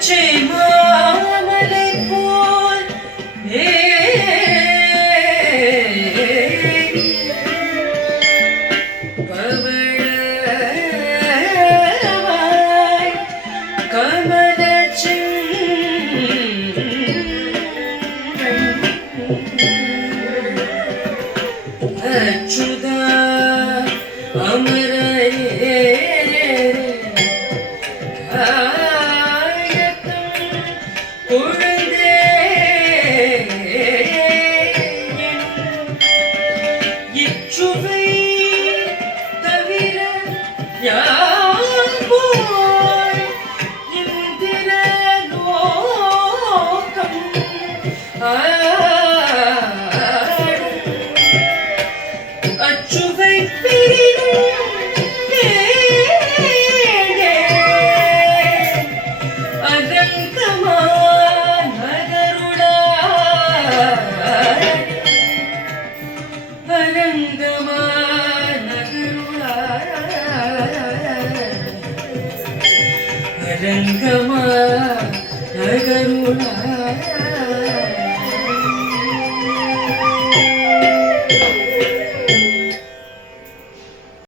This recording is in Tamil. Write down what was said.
பச்சை மாமலை போல் பவழவாய் கமலச்சின் அச்சுதா அமரே இச்சுவை தவிர யாம்போய் இந்திர லோகம் அச்சுவை பிரியும் அரங்கமா நகருளா அரங்கமா நகருளா அரங்கமா நகருளா